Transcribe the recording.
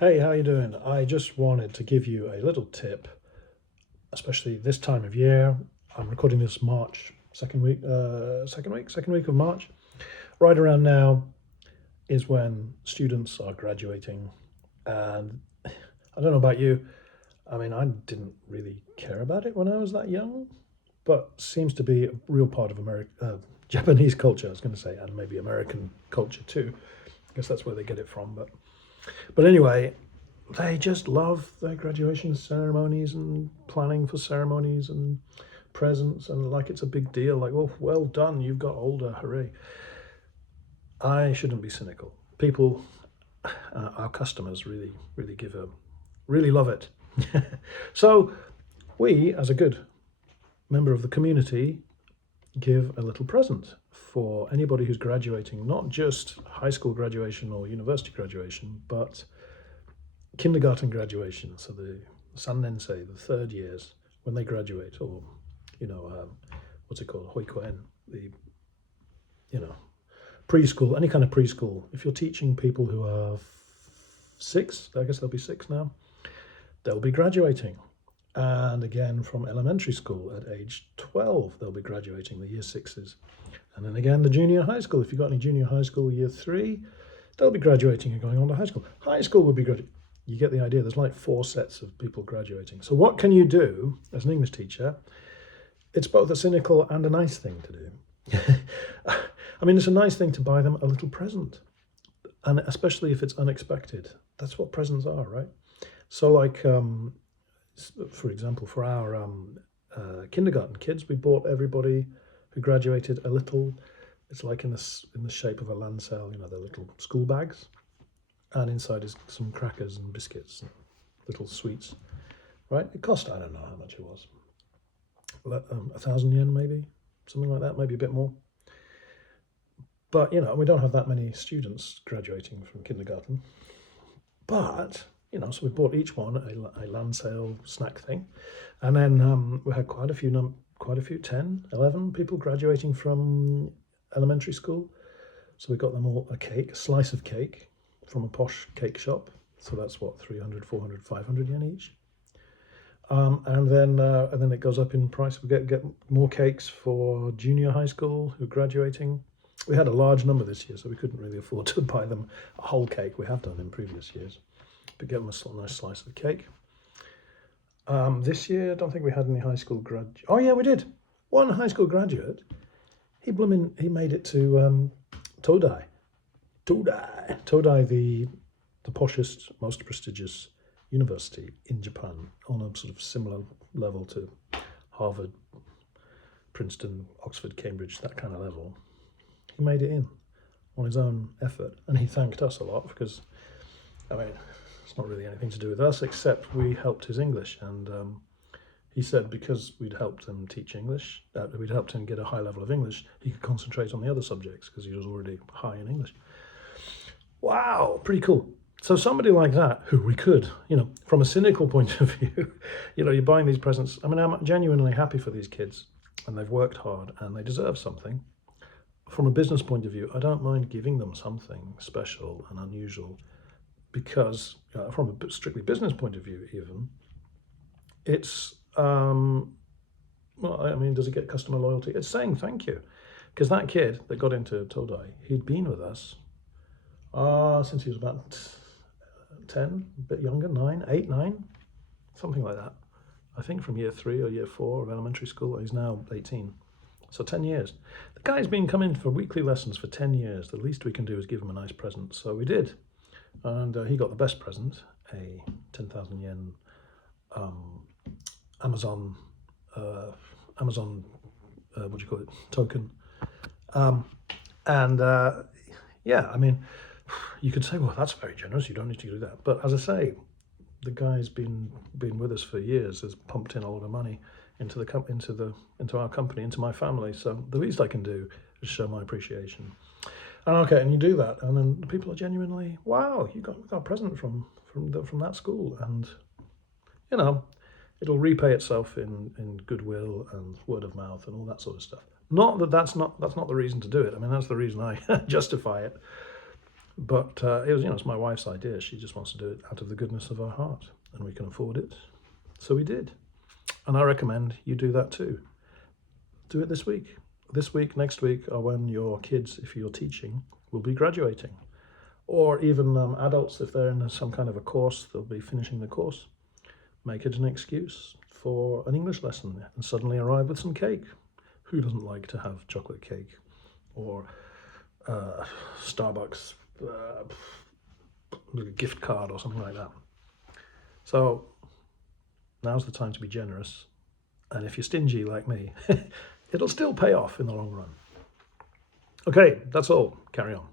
Hey, how you doing? I just wanted to give you a little tip, especially this time of year. I'm recording this March, second week of March. Right around now is when students are graduating, and I don't know about you. I mean, I didn't really care about it when I was that young, but seems to be a real part of Japanese culture, I was going to say, and maybe American culture too. I guess that's where they get it from. But anyway, they just love their graduation ceremonies and planning for ceremonies and presents, and like it's a big deal, like, oh, well done, you've got older, hooray. I shouldn't be cynical. People, our customers really love it. So we, as a good member of the community, give a little present for anybody who's graduating, not just high school graduation or university graduation, but kindergarten graduation. So the Sannensei, the third years, when they graduate, or what's it called, hoikoen, the you know preschool, any kind of preschool. If you're teaching people who are six, I guess they'll be six now, they'll be graduating. And again, from elementary school at age 12, they'll be graduating, the year sixes. And then again, the junior high school, if you've got any junior high school year three, they'll be graduating and going on to high school. High school will be graduating. You get the idea. There's like four sets of people graduating. So what can you do as an English teacher? It's both a cynical and a nice thing to do. I mean, it's a nice thing to buy them a little present, and especially if it's unexpected. That's what presents are, right? So like, for example, for our kindergarten kids, we bought everybody who graduated a little. It's like in the shape of a lancel, their little school bags, and inside is some crackers and biscuits, and little sweets. Right? It cost, I don't know how much it was, 1,000 yen maybe, something like that, maybe a bit more. But we don't have that many students graduating from kindergarten. But so we bought each one a land sale snack thing, and then we had quite a few 10, 11 people graduating from elementary school. So we got them all a slice of cake from a posh cake shop. So that's what, 300, 400, 500 yen each. And then it goes up in price. We get more cakes for junior high school who are graduating. We had a large number this year, so we couldn't really afford to buy them a whole cake. We have done in previous years, but get them a nice slice of cake. This year, I don't think we had any high school grad. Oh yeah, we did. One high school graduate. He made it to Todai. Todai, the poshest, most prestigious university in Japan, on a sort of similar level to Harvard, Princeton, Oxford, Cambridge, that kind of level. He made it in on his own effort, and he thanked us a lot because, I mean, it's not really anything to do with us except we helped his English, and he said because we'd helped him teach English, we'd helped him get a high level of English, he could concentrate on the other subjects because he was already high in English. Wow, pretty cool. So somebody like that, who we could, from a cynical point of view, you're buying these presents. I mean, I'm genuinely happy for these kids, and they've worked hard, and they deserve something. From a business point of view, I don't mind giving them something special and unusual because, from a strictly business point of view, even, it's, well, I mean, does it get customer loyalty? It's saying thank you. Because that kid that got into Todai, he'd been with us since he was about 10, a bit younger, 9, 8, 9, something like that. I think from year 3 or year 4 of elementary school. He's now 18. So 10 years. The guy's been coming for weekly lessons for 10 years. The least we can do is give him a nice present. So we did. And he got the best present, a 10,000 yen Amazon, what do you call it, token. Yeah, I mean, you could say, well, that's very generous. You don't need to do that. But as I say, the guy's been with us for years, has pumped in a lot of money into our company, into my family. So the least I can do is show my appreciation. And okay, and you do that, and then the people are genuinely, wow, we got a present from that school, and it'll repay itself in goodwill and word of mouth and all that sort of stuff. Not that that's not the reason to do it. I mean, that's the reason I justify it. But it's my wife's idea. She just wants to do it out of the goodness of her heart, and we can afford it. So we did. And I recommend you do that too. Do it this week. This week, next week, or when your kids, if you're teaching, will be graduating. Or even adults, if they're in some kind of a course, they'll be finishing the course. Make it an excuse for an English lesson and suddenly arrive with some cake. Who doesn't like to have chocolate cake or Starbucks gift card or something like that? So now's the time to be generous. And if you're stingy like me, it'll still pay off in the long run. Okay, that's all. Carry on.